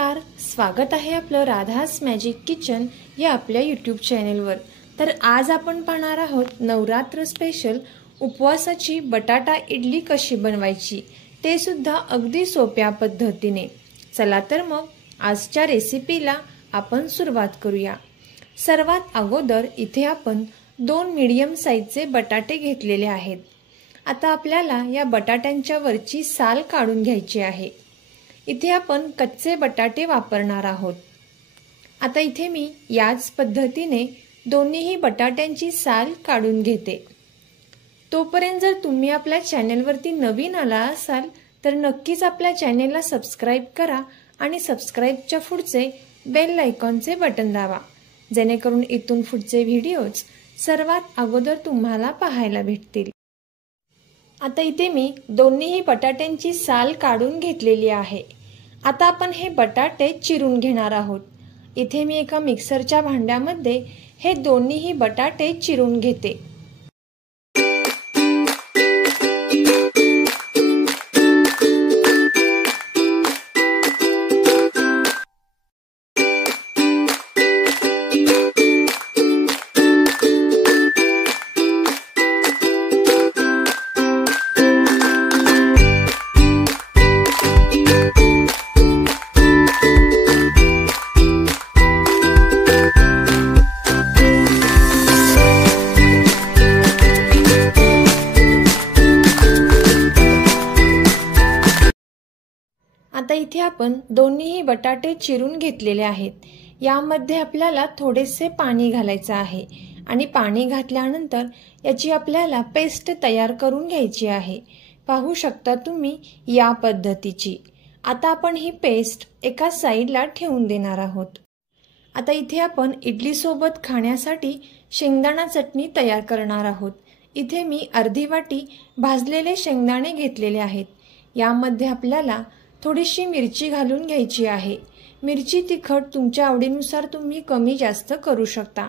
नमस्कार, स्वागत आहे आपलं राधास मॅजिक किचन या आपल्या यूट्यूब चॅनेलवर। तर आज आपण पाहणार आहोत नवरात्र स्पेशल उपवासाची बटाटा इडली कशी बनवायची, ते सुद्धा अगदी सोप्या पद्धतीने। चला तर मग आजच्या रेसिपीला आपण सुरुवात करूया। सर्वात अगोदर इथे आपण 2 मीडियम साइजचे बटाटे घेतलेले आहेत। आता आपल्याला या बटाट्यांच्या वरची साल काढून घ्यायची आहे। इथे आपण कच्चे बटाटे वापरणार आहोत। आता इथे मी याच पद्धतीने दोन्हीही बटाट्यांची साल काढून घेते। तोपर्यंत जर तुम्ही आपल्या चॅनलवरती नवीन आला असाल तर नक्कीच आपल्या चॅनलला सबस्क्राइब करा आणि सबस्क्राइबच्या पुढचे बेल आयकॉनचे बटन दाबा, जेणेकरून इथून पुढचे व्हिडिओज सर्वात अगोदर तुम्हाला पाहायला भेटतील। आता इथे मी दोन्हीही बटाट्यांची साल काढून घेतलेली आहे। आता आपण हे बटाटे चिरून घेणार आहोत। इथे मी एका मिक्सरच्या भांड्यामध्ये हे दोन्हीही बटाटे चिरून घेते। आता इथे आपण दोन्हीही बटाटे चिरून घेतलेले आहेत। यामध्ये आपल्याला थोडेसे पाणी घालायचे आहे आणि पाणी घातल्यानंतर याची आपल्याला पेस्ट तयार करून घ्यायची आहे। पाहू शकता तुम्ही या पद्धतीची। आता आपण ही पेस्ट एका साइडला ठेवून देणार आहोत। आता इथे आपण इडली सोबत खाण्यासाठी शेंगदाणा चटणी तयार करणार आहोत। इथे मी अर्धी वाटी भाजलेले शेंगदाणे घेतलेले आहेत। यामध्ये आपल्याला थोडीशी मिरची घालून घ्यायची आहे। मिरची तिखट तुमच्या आवडीनुसार तुम्ही कमी जास्त करू शकता।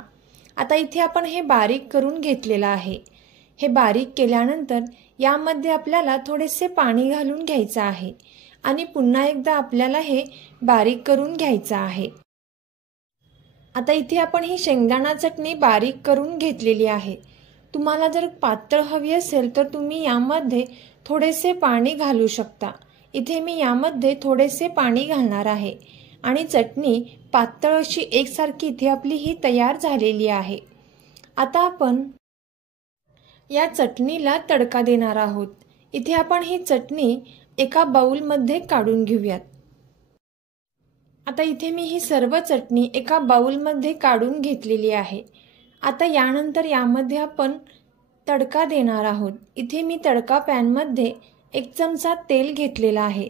आता इथे आपण हे बारीक करून घेतलेलं आहे। हे बारीक केल्यानंतर यामध्ये आपल्याला थोडेसे पाणी घालून घ्यायचं आहे आणि पुन्हा एकदा आपल्याला हे बारीक करून घ्यायचं आहे। आता इथे आपण ही शेंगदाणा चटणी बारीक करून घेतलेली आहे। तुम्हाला जर पातळ हवी असेल तर तुम्ही यामध्ये थोडेसे पाणी घालू शकता। इथे मी यामध्ये थोडेसे पाणी घालणार आहे आणि चटणी पातळ अशी एकसारखी इथे आपली ही तयार झालेली आहे। आता आपण या चटणीला तडका देणार आहोत। इथे आपण ही चटणी एका बाउलमध्ये काढून घेऊयात। आता इथे मी ही सर्व चटणी एका बाउलमध्ये काढून घेतलेली आहे। आता यानंतर यामध्ये आपण तडका देणार आहोत। इथे मी तडका पॅनमध्ये 1 चमचा तेल घेतलेला आहे।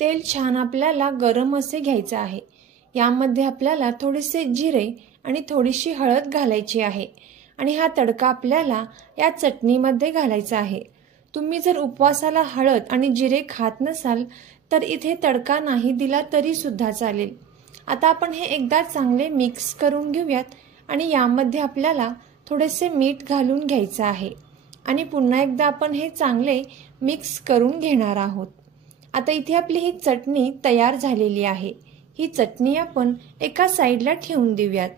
तेल छान आपल्याला गरम असे घ्यायचे आहे। यामध्ये आपल्याला थोडेसे जिरे आणि थोडीशी हळद घालायची आहे आणि हा तडका आपल्याला या चटणीमध्ये घालायचा आहे। तुम्ही जर उपवासाला हळद आणि जिरे खात नसाल तर इथे तडका नाही दिला तरी सुद्धा चालेल। आता आपण हे एकदा चांगले मिक्स करून घेऊयात आणि यामध्ये आपल्याला थोडेसे मीठ घालून घ्यायचं आहे आणि पुन्हा एकदा आपण हे चांगले मिक्स करून घेणार आहोत। आता इथे आपली ही चटणी तयार झालेली आहे। ही चटणी आपण एका साइडला ठेवून देऊयात।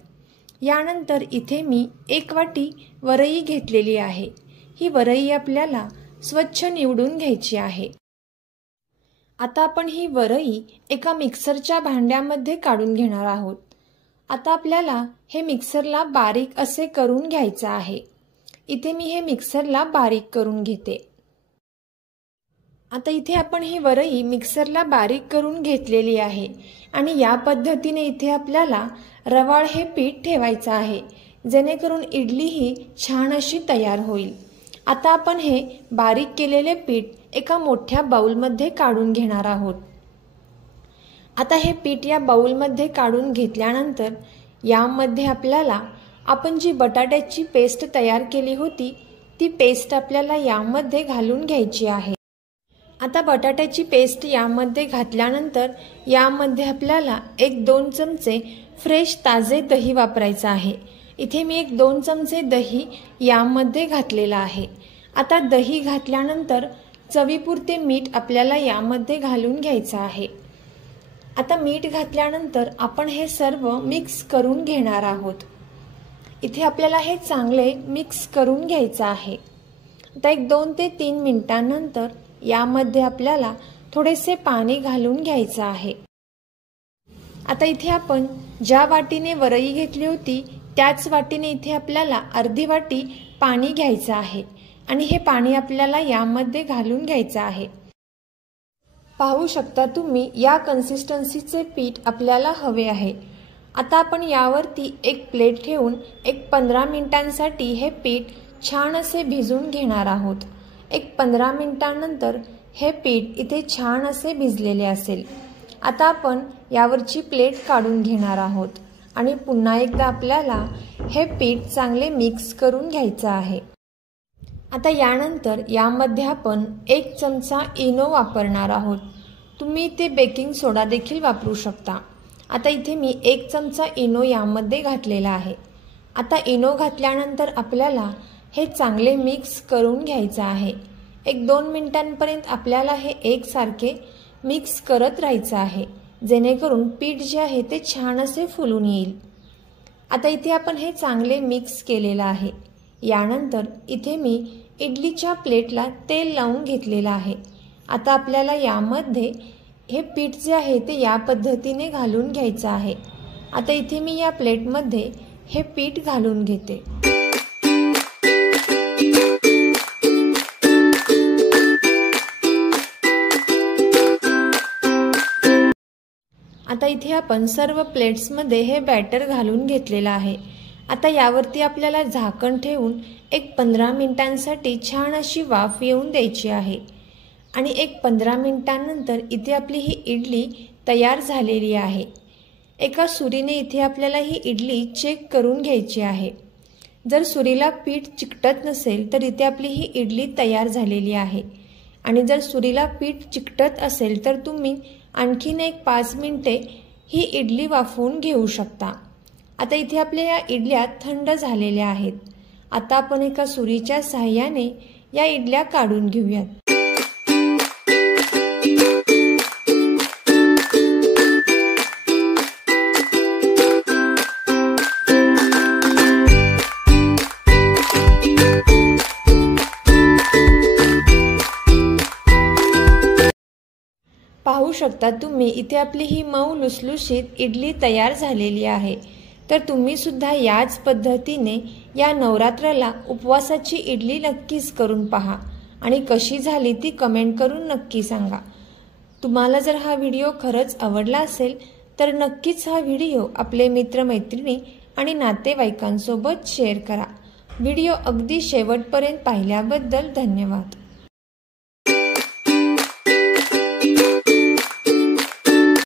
यानंतर इथे मी 1 वाटी वरई घेतलेली आहे। ही वरई आपल्याला स्वच्छ निवडून घ्यायची आहे। आता आपण ही वरई एका मिक्सरच्या भांड्यामध्ये काढून घेणार आहोत। आता आपल्याला हे मिक्सरला बारीक असे करून घ्यायचं आहे। इथे मी हे मिक्सरला बारीक करून घेते। आता इथे आपण ही वरई मिक्सरला बारीक करून घेतलेली आहे आणि या पद्धतीने इथे आपल्याला रवाळ हे पीठ ठेवायचं आहे, जेणेकरून इडली ही छान अशी तयार होईल। आता आपण हे बारीक केलेले पीठ एका मोठ्या बाउलमध्ये काढून घेणार आहोत। आता हे पीठ या बाउलमध्ये काढून घेतल्यानंतर यामध्ये आपल्याला आपण जी बटाट्याची पेस्ट तयार केली होती ती पेस्ट आपल्याला यामध्ये घालून घ्यायची आहे। आता बटाट्याची पेस्ट यामध्ये घातल्यानंतर यामध्ये आपल्याला 1-2 चमचे फ्रेश ताजे दही वापरायचं आहे। इथे मी 1-2 चमचे दही यामध्ये घातलेला आहे। आता दही घातल्यानंतर चवीपुरते मीठ आपल्याला यामध्ये घालून घ्यायचं आहे। आता मीठ घातल्यानंतर आपण हे सर्व मिक्स करून घेणार आहोत। इथे आपल्याला हे चांगले मिक्स करून घ्यायचं आहे। आता 2 ते 3 मिनिटांनंतर यामध्ये आपल्याला थोडेसे पाणी घालून घ्यायचं आहे। आता इथे आपण ज्या वाटीने वरई घेतली होती त्याच वाटीने इथे आपल्याला अर्धी वाटी पाणी घ्यायचं आहे आणि हे पाणी आपल्याला यामध्ये घालून घ्यायचं आहे। पाहू शकता तुम्ही या कन्सिस्टन्सीचे पीठ आपल्याला हवे आहे। आता आपण यावरती एक प्लेट ठेवून 15 मिनिटांसाठी हे पीठ छान असे भिजून घेणार आहोत। 15 मिनिटांनंतर हे पीठ इथे छान असे भिजलेले असेल। आता आपण यावरची प्लेट काढून घेणार आहोत आणि पुन्हा एकदा आपल्याला हे पीठ चांगले मिक्स करून घ्यायचं आहे। आता यानंतर यामध्ये आपण 1 चमचा इनो वापरणार आहोत। तुम्ही ते बेकिंग सोडा देखील वापरू शकता। आता इथे मी 1 चमचा इनो यामध्ये घातलेला आहे। आता इनो घातल्यानंतर आपल्याला हे चांगले मिक्स करून घ्यायचं आहे। 1-2 मिनिटांपर्यंत आपल्याला हे एकसारखे मिक्स करत राहायचं आहे, जेणेकरून पीठ जे आहे ते छान असे फुलून येईल। आता इथे आपण हे चांगले मिक्स केलेलं आहे। यानंतर इथे मी इडलीच्या प्लेटला तेल लावून घेतलेलं आहे। आता आपल्याला यामध्ये हे पीठ जे आहे ते या पद्धतीने घालून घ्यायचं आहे। आता इथे मी या प्लेटमध्ये हे पीठ घालून घेते। आता इथे आपण सर्व प्लेट्समध्ये हे बॅटर घालून घेतलेलं आहे। आता यावरती आपल्याला झाकण ठेवून 15 मिनिटांसाठी छान अशी वाफ येऊन द्यायची आहे आणि 15 मिनिटांनंतर इथे आपली ही इडली तयार झालेली आहे। एका सुरीने इथे आपल्याला ही इडली चेक करून घ्यायची आहे। जर सुरीला पीठ चिकटत नसेल तर इथे आपली ही इडली तयार झालेली आहे आणि जर सुरीला पीठ चिकटत असेल तर तुम्ही आणखीन 5 मिनिटे ही इडली वाफवून घेऊ शकता। आता इथे आपल्या या इडल्या थंड झालेल्या आहेत। आता आपण एका सुरीच्या सहाय्याने या इडल्या काढून घेऊयात। पाहू शकता तुम्ही इथे आपली ही मऊ लुसलुशीत इडली तयार झालेली आहे। तर तुम्ही सुद्धा याच पद्धतीने या नवरात्राला उपवासाची इडली नक्कीच करून पहा आणि कशी झाली ती कमेंट करून नक्की सांगा। तुम्हाला जर हा व्हिडिओ खरंच आवडला असेल तर नक्कीच हा व्हिडिओ आपले मित्रमैत्रिणी आणि नातेवाईकांसोबत शेअर करा। व्हिडिओ अगदी शेवटपर्यंत पाहिल्याबद्दल धन्यवाद।